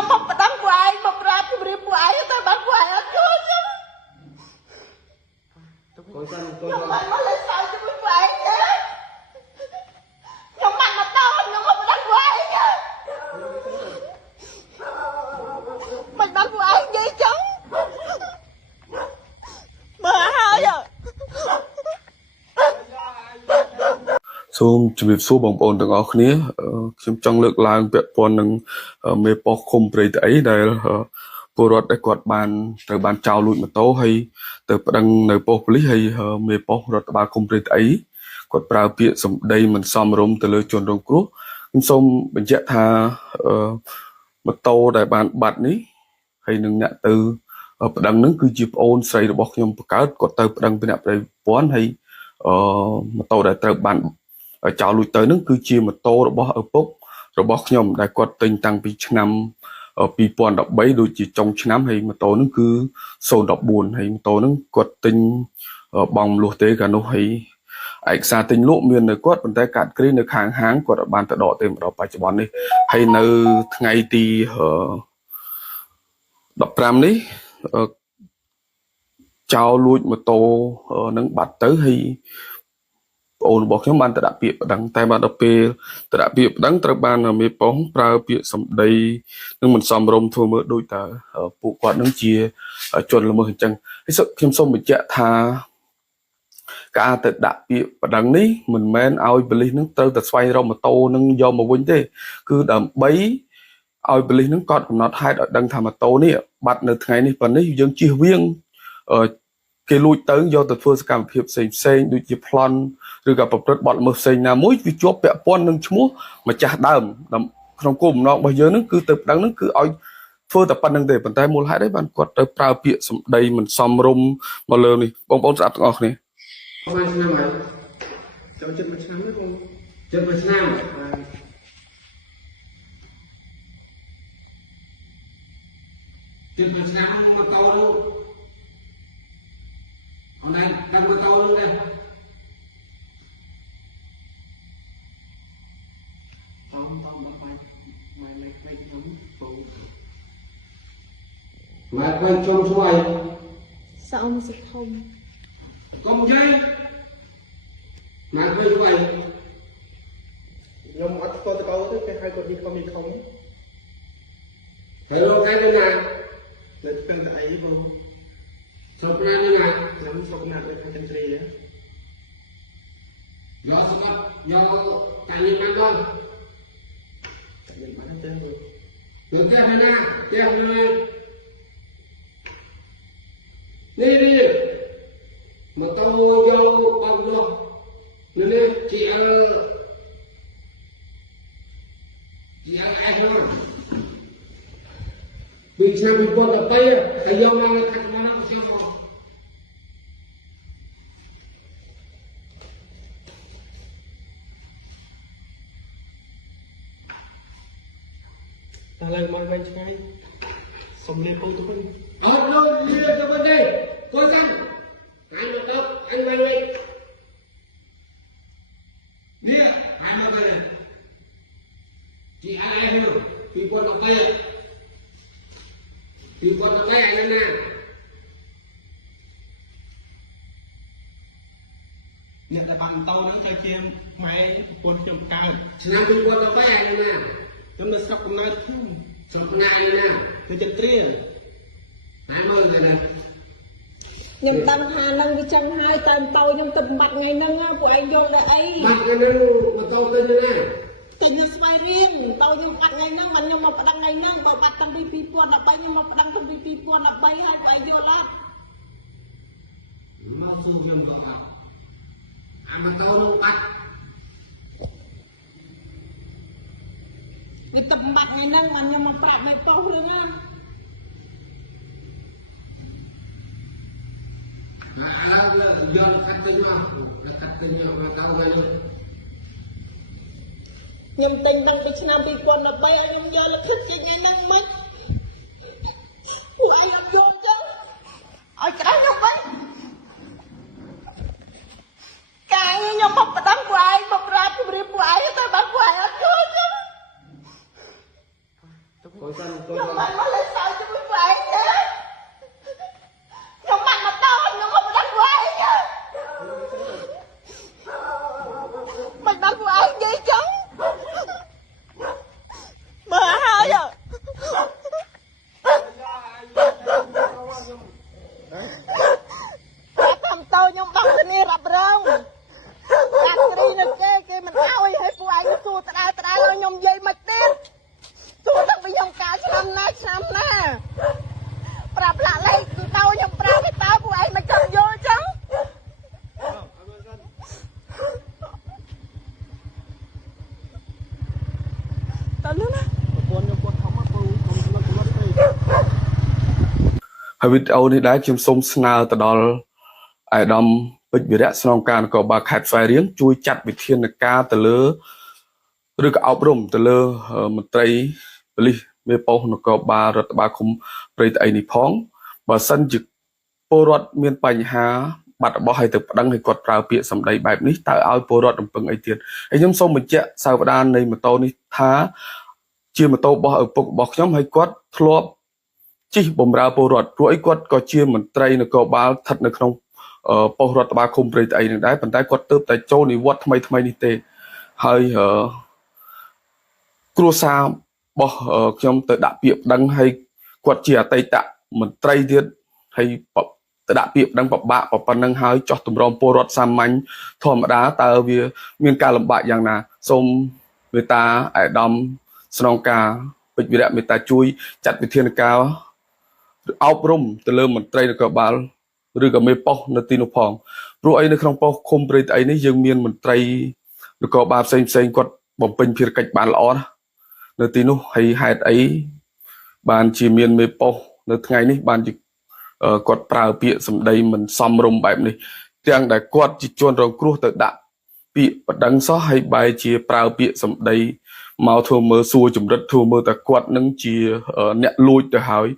ខ្ញុំមកបដងពួកឯងមកប្រាប់ជម្រាបពួកឯងតែបានពួកឯងអត់ចូលចឹងខ្ញុំបានមកលេងសើចជាមួយពួកឯងទេខ្ញុំបានមកតោខ្ញុំមកបដងពួកឯងមិនបានពួកឯងនិយាយចឹងមើលហើយសូមជម្រាបសួរបងប្អូនទាំងអស់គ្នាខ្ញុំចង់លើកឡើងពាក់ព័ន្ធនឹងមេប៉ុស្តិ៍ឃុំព្រៃត្អីដែលពលរដ្ឋដែលគាត់បានត្រូវបានចោលលួចម៉ូតូហើយទៅប្តឹងនៅប៉ុស្តិ៍ប៉ូលីសហើយមេប៉ុស្តិ៍រដ្ឋបាលឃុំព្រៃត្អីគាត់ប្រើពាក្យសម្ដីមិនសមរម្យទៅលើជនរងគ្រោះខ្ញុំសូមបញ្ជាក់ថាម៉ូតូដែលបានបាត់នេះហើយនឹងអ្នកទៅប្តឹងនឹងគឺជាប្អូនស្រីរបស់ខ្ញុំបង្កើតគាត់ទៅប្តឹងពីអ្នកប្រៃពាន់ហើយម៉ូតូដែលត្រូវបានចោលលួចទៅនឹងគឺជាម៉ូតូរបស់ឪពុករបស់ខ្ញុំដែលគាត់ទិញតាំងពីឆ្នាំ2013ដូចជាចុងឆ្នាំហើយម៉ូតូនឹងគឺ014ហើយម៉ូតូនឹងគាត់ទិញបងមលុះទេកាលនោះហើយឯកសារទិញលក់មាននៅគាត់ប៉ុន្តែកាត់គ្រីនៅខាងហាងគាត់អត់បានទៅដកទេមកដល់បច្ចុប្បន្ននេះហើយនៅថ្ងៃទី15នេះចោលលួចម៉ូតូនឹងបាត់ទៅហើយប្អូនរបស់ខ្ញុំបានទៅដាក់ពាក្យប្តឹងតែបានដល់ពេលទៅដាក់ពាក្យប្តឹងត្រូវបានមេប៉ុស្តិ៍ប្រើពាក្យសម្ដីនឹងមិនសមរម្យធ្វើមើលដូចតើពួកគាត់នឹងជាជនល្មើសអញ្ចឹងហើយខ្ញុំសូមបញ្ជាក់ថាការទៅដាក់ពាក្យប្តឹងនេះមិនមែនឲ្យប៉ូលីសនឹងត្រូវតែស្វែងរកម៉ូតូនឹងយកមកវិញទេគឺដើម្បីឲ្យប៉ូលីសនឹងកត់កំណត់ហេតុឲ្យដឹងថាម៉ូតូនេះបាត់នៅថ្ងៃនេះប៉ុណ្នេះយើងជៀសវាងគេលួចទៅយកទៅធ្វើសកម្មភាពផ្សេងដូចជាប្លន់ឬក៏ប្រព្រឹត្តបទល្មើសផ្សេងណាមួយវាជាប់ពាក់ព័ន្ធនឹងឈ្មោះម្ចាស់ដើមក្នុងគោលបំណងរបស់យើងនឹងគឺទៅប្តឹងនឹងគឺឲ្យធ្វើតែប៉ុណ្្នឹងទេប៉ុន្តែមូលហេតុអីបានគាត់ទៅប្រើពាក្យសម្ដីមិនសមរម្យមកលើនេះបងប្អូនស្ដាប់ទាំងអស់គ្នាប្រហែលឆ្នាំហើយចូលចិត្តមួយឆ្នាំទេបងចិត្តមួយឆ្នាំចិត្តមួយឆ្នាំមកតោនោះអនឡាញកាន់ម៉ូតូនោះទេតំដល់បាយម៉ែលេខខ្ញុំពូម៉ែខ្វែងជុំស្វ័យសអមសុខុមកុំយាយម៉ែខ្វែងស្វ័យខ្ញុំអត់ស្គាល់តកោទេគេហៅគាត់នេះក៏មានខំហើយលោកឯងនៅណានៅស្ទឹងតែអីបងស្រុកណានៅណាខ្ញុំស្រុកណាដូចខាងចន្ទ្រីយកស្កត់យកតាញ់បានដល់តាញ់បានទេមើលនៅផ្ទះណាផ្ទះណានេះម៉ូតូយកបោកនោះនេះជាអេសនោះពីឆ្នាំ2013ហើយយកមកខាត់មកនោះខ្ញុំមកតែឡើងមកវិញឆ្ងាយសុំលេពូទៅវិញអត់លោកលាទៅវិញទេកូនចាំអញមកទៅអញមកវិញនេះអញមកវិញជាអេសនោះ2013ពីគាត់ទៅឯណាណាអ្នកដែលបានតោហ្នឹងទៅជាម៉ែប្រពន្ធខ្ញុំកើតឆ្នាំពីគាត់ទៅឯណាណាខ្ញុំនៅស្រុកកំណើតខ្ញុំស្រុកណាឯណាគឺចន្ទ្រាតែមើលទៅណាខ្ញុំដឹងថានឹងវាចឹងហើយតែតោខ្ញុំទៅបំបត្តិថ្ងៃហ្នឹងពួកឯងយកដល់អីបាត់ថ្ងៃហ្នឹងម៉ូតូទៅណាតែខ្ញុំស្វែងរៀងតោខ្ញុំបាត់ថ្ងៃហ្នឹងបានខ្ញុំមកប្តឹងថ្ងៃហ្នឹងបើបាត់តាំងពី2013ខ្ញុំមកប្តឹងតាំងពី2013ហើយបើយល់អត់មកស៊ូខ្ញុំក៏អត់អាម៉ូតូនោះបាត់វាទៅបំបត្តិថ្ងៃហ្នឹងបានខ្ញុំមកប្រាប់មេប៉ុស្តិ៍រឿងណាឥឡូវយកកាត់ទៅមកកាត់ទៅយកម៉ូតូមកលើខ្ញុំទិញតាំងពីឆ្នាំ2013ឲ្យខ្ញុំយកលិខិតចេញថ្ងៃហ្នឹងមិនពួកឯងអត់យកចឹងឲ្យក្រៅខ្ញុំវិញកាយខ្ញុំមកប្តឹងពួកឯងមកប្រាប់ជម្រាបពួកឯងតែបានពួកឯងអត់យកចឹង nhưng mà nó lại sao cho quý vậy chứ nhưng mà nó to nhưng không đánh quay chứ mình đánh quay gì chứ mà hơi àทำโตยมบังนี่รับรองการกรีนเกมันเอาให้ผู้ไอ้สู้ตราเรายมใหญ่มาเต้นสู้ต้องไปยมกาช้ำหน้าปรับละเลยเตายมปราบให้เตาผู้ไอ้มาจับโยจังตอนนี้นะ ហើយវីដេអូនេះដែរខ្ញុំសូមស្នើទៅដល់អាយដាមពេជ្រវីរៈស្នងការនគរបាលខេត្តស្វាយរៀងជួយចាត់វិធានការទៅលើឬក៏អប់រំទៅលើមន្ត្រីប៉ូលីសមេប៉ុស្តិ៍នគរបាលរដ្ឋបាលឃុំព្រៃត្អីនេះផងបើសិនជាពលរដ្ឋមានបញ្ហាបាត់របស់ឲ្យទៅប្តឹងឲ្យគាត់ប្រើពាក្យសម្ដីបែបនេះតើឲ្យពលរដ្ឋរំពឹងអីទៀតហើយខ្ញុំសូមបញ្ជាក់សាវតានៃម៉ូតូនេះថាជាម៉ូតូរបស់ឪពុករបស់ខ្ញុំហើយគាត់ធ្លាប់ជិះបម្រើពលរដ្ឋព្រោះអីគាត់ក៏ជាមន្ត្រីនគរបាលស្ថិតនៅក្នុងប៉ុស្តិ៍រដ្ឋបាលឃុំព្រៃត្អីនឹងដែរប៉ុន្តែគាត់ទើបតែចូលនិវត្តន៍ថ្មីនេះទេហើយគ្រួសាររបស់ខ្ញុំទៅដាក់ពាក្យប្តឹងហើយគាត់ជាអតីតមន្ត្រីទៀតហើយទៅដាក់ពាក្យប្តឹងពិបាកប៉ុណ្ណឹងហើយចោះតម្រង់ពលរដ្ឋសាមញ្ញធម្មតាតើវាមានការលំបាកយ៉ាងណាសូមមេត្តាអាយដាមស្នងការពេជ្រវីរៈមេត្តាជួយចាត់វិធានការអប់រំទៅលើមន្ត្រីនគរបាលឬក៏មេប៉ុស្តិ៍នៅទីនោះផងព្រោះអីនៅក្នុងប៉ុស្តិ៍ឃុំព្រៃត្អីនេះយើងមានមន្ត្រីនគរបាលផ្សេងគាត់បំពេញភារកិច្ចបានល្អណាស់នៅទីនោះហើយហេតុអីបានជាមានមេប៉ុស្តិ៍នៅថ្ងៃនេះបានជាគាត់ប្រើពាក្យសម្ដីមិនសមរម្យបែបនេះទាំងដែលគាត់ជាជនរងគ្រោះទៅដាក់ពាក្យបណ្ដឹងសោះហើយបែរជាប្រើពាក្យសម្ដីមកធ្វើមើលសួរចម្រិតធ្វើមើលតែគាត់នឹងជាអ្នកលួចទៅហើយ